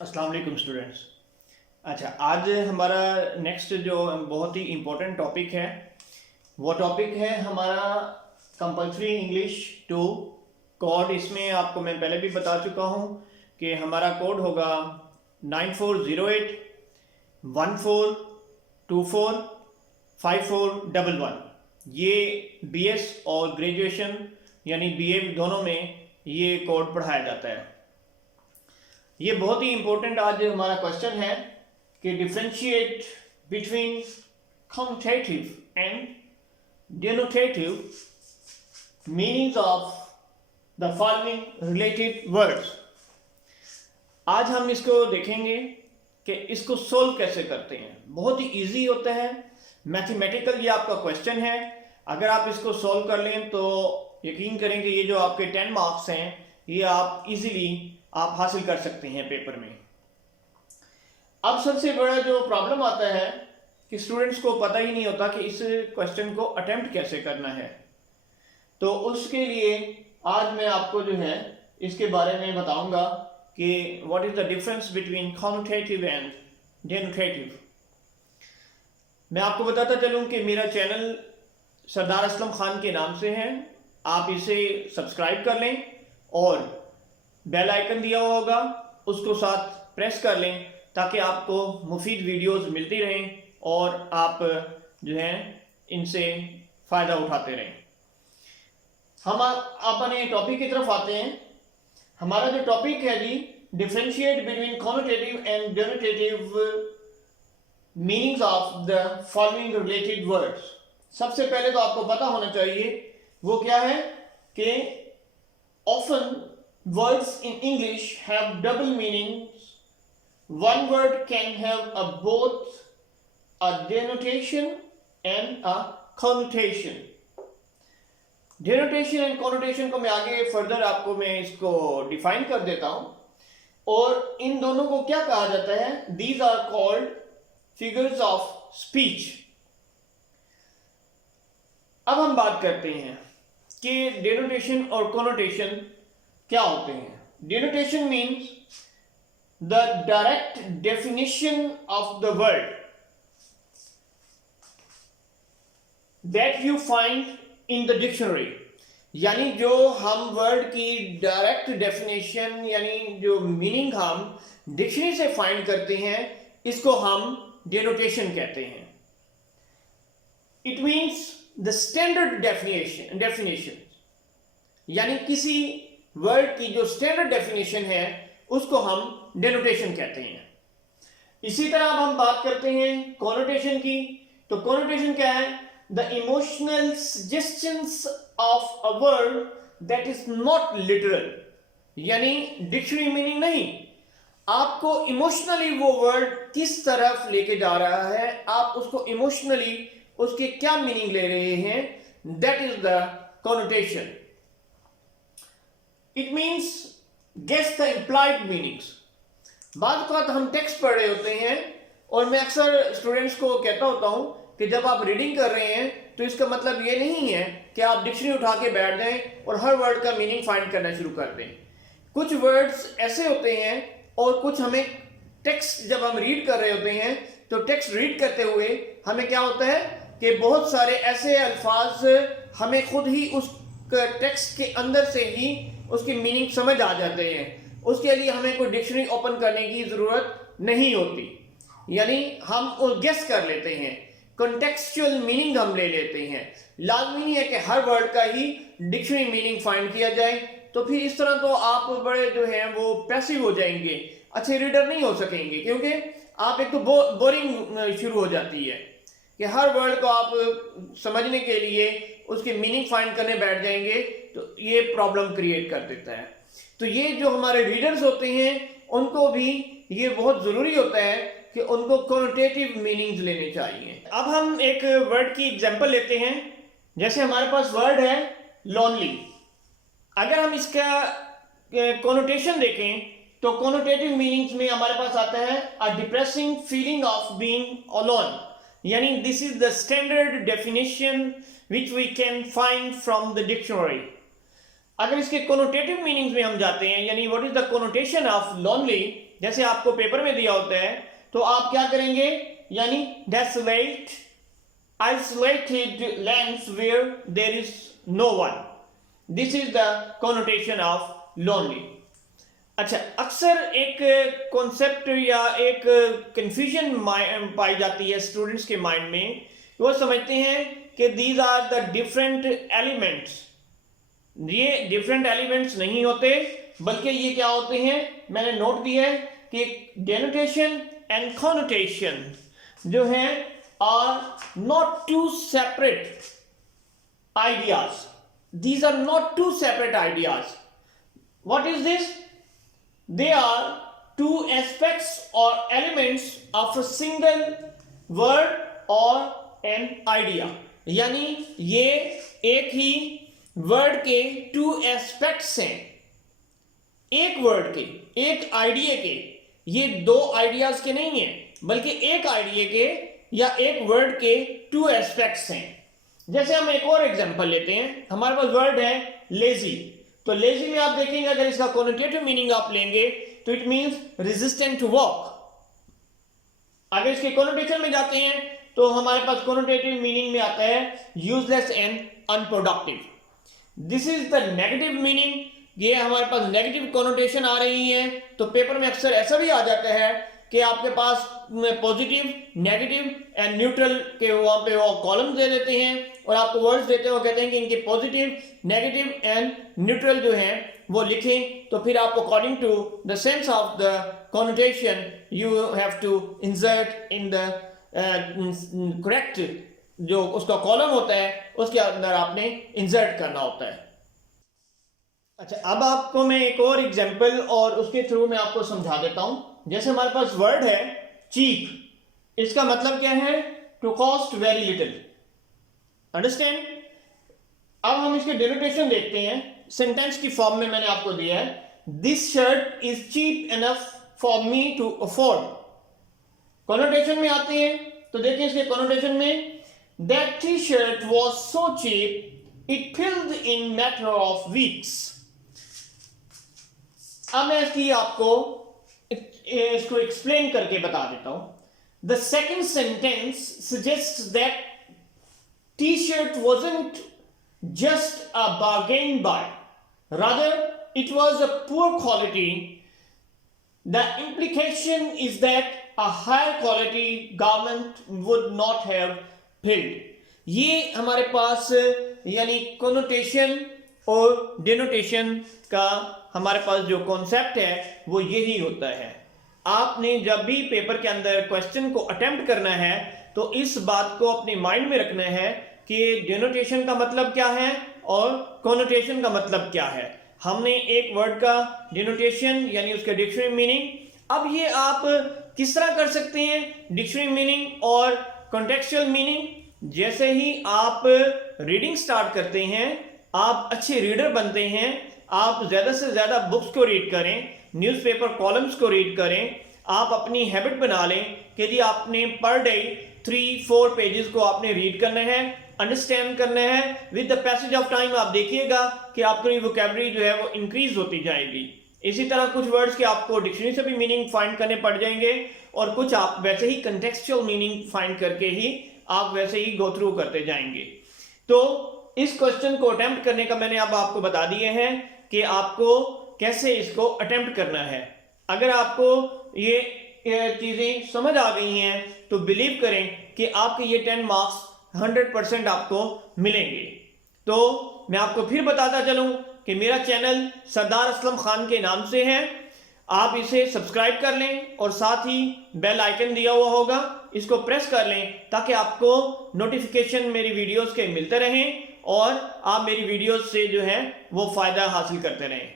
अस्सलाम वालेकुम स्टूडेंट्स। अच्छा, आज हमारा नेक्स्ट जो बहुत ही इम्पोर्टेंट टॉपिक है वो टॉपिक है हमारा कंपलसरी इंग्लिश टू कोड। इसमें आपको मैं पहले भी बता चुका हूँ कि हमारा कोड होगा 940814245411। ये बीएस और ग्रेजुएशन यानी बीए दोनों में ये कोड पढ़ाया जाता है। ये बहुत ही इंपॉर्टेंट आज हमारा क्वेश्चन है कि differentiate between commutative and denotative meanings of the following related words. आज हम इसको देखेंगे कि इसको सोल्व कैसे करते हैं। बहुत ही इजी होता है, मैथमेटिकल ये आपका क्वेश्चन है। अगर आप इसको सोल्व कर लें तो यकीन करें कि ये जो आपके 10 मार्क्स हैं ये आप इजीली आप हासिल कर सकते हैं पेपर में। अब सबसे बड़ा जो प्रॉब्लम आता है कि स्टूडेंट्स को पता ही नहीं होता कि इस क्वेश्चन को अटेम्प्ट कैसे करना है। तो उसके लिए आज मैं आपको जो है इसके बारे में बताऊंगा कि what is the difference between commutative and denotative. मैं आपको बताता चलूं कि मेरा चैनल सरदार असलम खान के नाम से है। आप इसे सब्सक्राइब कर लें और बेल आइकन दिया हुआ होगा उसको साथ प्रेस कर लें ताकि आपको मुफीद वीडियोस मिलती रहें और आप जो है इनसे फ़ायदा उठाते रहें। हम अपने टॉपिक की तरफ आते हैं। हमारा जो टॉपिक है जी, differentiate between commutative and denotative meanings of the following related words. सबसे पहले तो आपको पता होना चाहिए वो क्या है कि often words in English have double meanings. One word can have both a denotation and a connotation. Denotation and connotation को मैं आगे फर्दर आपको मैं इसको डिफाइन कर देता हूं। और इन दोनों को क्या कहा जाता है? These are called figures of speech. अब हम बात करते हैं कि denotation और connotation क्या होते हैं। Denotation means the direct definition of the word that you find in the dictionary. यानी जो हम वर्ड की डायरेक्ट डेफिनेशन यानी जो मीनिंग हम डिक्शनरी से फाइंड करते हैं इसको हम डिनोटेशन कहते हैं। It means the standard definition यानी किसी वर्ड की जो स्टैंडर्ड डेफिनेशन है उसको हम डेनोटेशन कहते हैं। इसी तरह अब हम बात करते हैं कॉनोटेशन की। तो कॉनोटेशन क्या है? The emotional suggestions of a word that is not literal, यानी डिक्शनरी मीनिंग नहीं, आपको इमोशनली वो वर्ड किस तरफ लेके जा रहा है, आप उसको इमोशनली उसके क्या मीनिंग ले रहे हैं, that is the connotation. It means guess the implied meanings। बाद बात हम टेक्स्ट पढ़ रहे होते हैं और मैं अक्सर स्टूडेंट्स को कहता होता हूं कि जब आप रीडिंग कर रहे हैं तो इसका मतलब ये नहीं है कि आप डिक्शनरी उठा के बैठ जाएं और हर वर्ड का मीनिंग फाइंड करना शुरू कर दें। कुछ वर्ड्स ऐसे होते हैं और कुछ हमें टेक्स्ट जब हम रीड कर रहे होते हैं तो टेक्स्ट रीड करते हुए हमें क्या होता है कि बहुत सारे ऐसे अल्फाज हमें खुद ही उस टेक्स्ट के अंदर से ही उसकी मीनिंग समझ आ जाते हैं। उसके लिए हमें कोई डिक्शनरी ओपन करने की जरूरत नहीं होती, यानी हम गेस कर लेते हैं, कॉन्टेक्सचुअल मीनिंग हम ले लेते हैं। लाजमी नहीं है कि हर वर्ड का ही डिक्शनरी मीनिंग फाइंड किया जाए, तो फिर इस तरह तो आप बड़े जो हैं वो पैसिव हो जाएंगे, अच्छे रीडर नहीं हो सकेंगे, क्योंकि आप एक तो बोरिंग शुरू हो जाती है कि हर वर्ड को आप समझने के लिए उसकी मीनिंग फाइंड करने बैठ जाएंगे तो ये प्रॉब्लम क्रिएट कर देता है। तो ये जो हमारे रीडर्स होते हैं उनको भी ये बहुत ज़रूरी होता है कि उनको कॉनोटेटिव मीनिंग्स लेने चाहिए। अब हम एक वर्ड की एग्जांपल लेते हैं। जैसे हमारे पास वर्ड है लॉनली। अगर हम इसका कॉनोटेशन देखें तो कॉनोटेटिव मीनिंग्स में हमारे पास आता है a depressing feeling of being alone, यानी this is the standard definition which we can find from the dictionary। अगर इसके कोनोटेटिव मीनिंग्स में हम जाते हैं, यानी what is the connotation of lonely, जैसे आपको पेपर में दिया होता है, तो आप क्या करेंगे, यानी desolate, isolated lands where there is no one. This is the connotation of lonely. अच्छा, अक्सर एक कॉन्सेप्ट या एक कंफ्यूजन पाई जाती है स्टूडेंट्स के माइंड में, वो समझते हैं कि these are the different elements. ये डिफरेंट एलिमेंट्स नहीं होते, बल्कि ये क्या होते हैं, मैंने नोट दिया है कि डेनोटेशन एंड कॉनोटेशन जो है are not two separate ideas. These are not two separate ideas. What is this? They are two aspects or elements of a single word or an idea. यानी ये एक ही वर्ड के two aspects हैं, एक word के, एक idea के। ये दो आइडियाज के नहीं है, बल्कि एक आइडिया के या एक वर्ड के टू एस्पेक्ट्स हैं। जैसे हम एक और एग्जांपल लेते हैं, हमारे पास वर्ड है लेजी। तो लेजी में आप देखेंगे, अगर इसका कोनोटेटिव मीनिंग आप लेंगे तो it means resistant to work. अगर इसके कोनोटेशन में जाते हैं तो हमारे पास कोनोटेटिव मीनिंग में आता है useless and unproductive. This is the negative meaning. ये हमारे पास नेगेटिव कोनोटेशन आ रही है, तो पेपर में अक्सर ऐसा भी आ जाता है कि आपके पास पॉजिटिव, नेगेटिव एंड न्यूट्रल के वहां पे वो कॉलम्स दे देते हैं और आपको वर्ड्स देते हैं, वो कहते हैं कि इनके पॉजिटिव, नेगेटिव एंड न्यूट्रल जो हैं वो लिखें। तो फिर आप according to the sense of the connotation you have to insert in the correct जो उसका कॉलम होता है, उसके अंदर आपने इंसर्ट करना होता है। अच्छा, अब आपको मैं एक और एग्जांपल और उसके थ्रू मैं आपको समझा देता हूं। जैसे हमारे पास वर्ड है चीप, इसका मतलब क्या है, to cost very little. Understand? अब हम इसके डेनोटेशन देखते हैं। सेंटेंस की फॉर्म में मैंने आपको दिया है, this shirt is cheap enough for me to afford. Connotation में आते हैं तो देखिए इसके कॉनोटेशन में, that T shirt was so cheap it filled in matter of weeks. अब मैं इसकी आपको इसको एक्सप्लेन करके बता देता हूं। The second sentence suggest that T shirt wasn't just a bargain buy, rather it was a poor quality. द implication is that a higher quality garment would not have filled. ये हमारे पास यानी कोनोटेशन और डेनोटेशन का हमारे पास जो कॉन्सेप्ट है वो यही होता है। आपने जब भी पेपर के अंदर क्वेश्चन को अटेम्प्ट करना है तो इस बात को अपने माइंड में रखना है कि डेनोटेशन का मतलब क्या है और कोनोटेशन का मतलब क्या है। हमने एक वर्ड का डेनोटेशन यानी उसका डिक्शनरी मीनिंग, अब ये आप किस तरह कर सकते हैं डिक्शनरी मीनिंग और कॉन्टेक्चुअल मीनिंग। जैसे ही आप रीडिंग स्टार्ट करते हैं, आप अच्छे रीडर बनते हैं, आप ज़्यादा से ज़्यादा बुक्स को रीड करें, न्यूज़पेपर कॉलम्स को रीड करें, आप अपनी हैबिट बना लें कि जी आपने पर डे 3-4 पेजेस को आपने रीड करना है, अंडरस्टैंड करना है। With the passage of time आप देखिएगा कि आपकी वोकैबुलरी जो है वो इंक्रीज होती जाएगी। इसी तरह कुछ वर्ड्स के आपको डिक्शनरी से भी मीनिंग फाइंड करने पड़ जाएंगे और कुछ आप वैसे ही कंटेक्चुअल मीनिंग फाइंड करके ही आप वैसे ही गो थ्रू करते जाएंगे। तो इस क्वेश्चन को अटेम्प्ट करने का मैंने अब आपको बता दिए हैं कि आपको कैसे इसको अटेम्प्ट करना है। अगर आपको ये चीज़ें समझ आ गई हैं तो बिलीव करें कि आपके ये 10 मार्क्स 100% आपको मिलेंगे। तो मैं आपको फिर बताता चलूं कि मेरा चैनल सरदार असलम खान के नाम से है, आप इसे सब्सक्राइब कर लें और साथ ही बेल आइकन दिया हुआ होगा, इसको प्रेस कर लें ताकि आपको नोटिफिकेशन मेरी वीडियोस के मिलते रहें और आप मेरी वीडियोस से जो है वो फ़ायदा हासिल करते रहें।